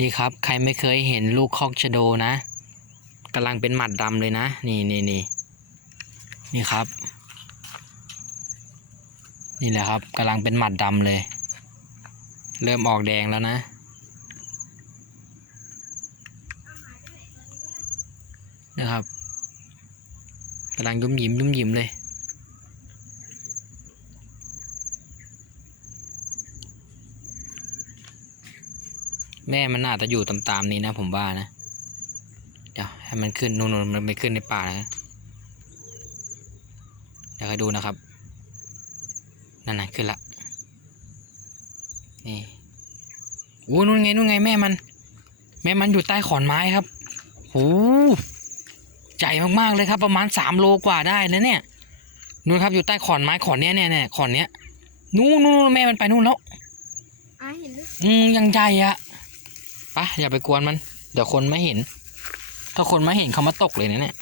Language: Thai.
นี่ครับ ใครไม่เคยเห็นลูกคอกชะโดนะกำลังเป็นหมัดดำเลยนะ นี่นี่นี่นี่ครับ นี่แหละครับกำลังเป็นหมัดดำเลย เริ่มออกแดงแล้วนะนะครับกำลังยุ่มยิมยุ่มยิมเลย แม่มันน่าจะอยู่ตามๆนี้นะผมว่านะ เดี๋ยวให้มันขึ้นนู่นๆมันไปขึ้นในป่านะเดี๋ยวให้ดูนะครับ นั่นน่ะขึ้นละ นี่โอ้นู่นไงนู่นไงแม่มัน แม่มันอยู่ใต้ขอนไม้ครับโหใหญ่มากๆเลยครับ ประมาณสามโลกว่าได้แล้วเนี่ยนู่นครับอยู่ใต้ขอนไม้ขอนเนี้ยเนี่ยเนี่ยขอนเนี้ยนู่นนู่นแม่มันไปนู่นแล้วอะเห็นหรืออืมยังใหญ่อะ ปะอย่าไปกวนมัน เดี๋ยวคนไม่เห็น ถ้าคนไม่เห็นเขามาตกเลยนะเนี่ย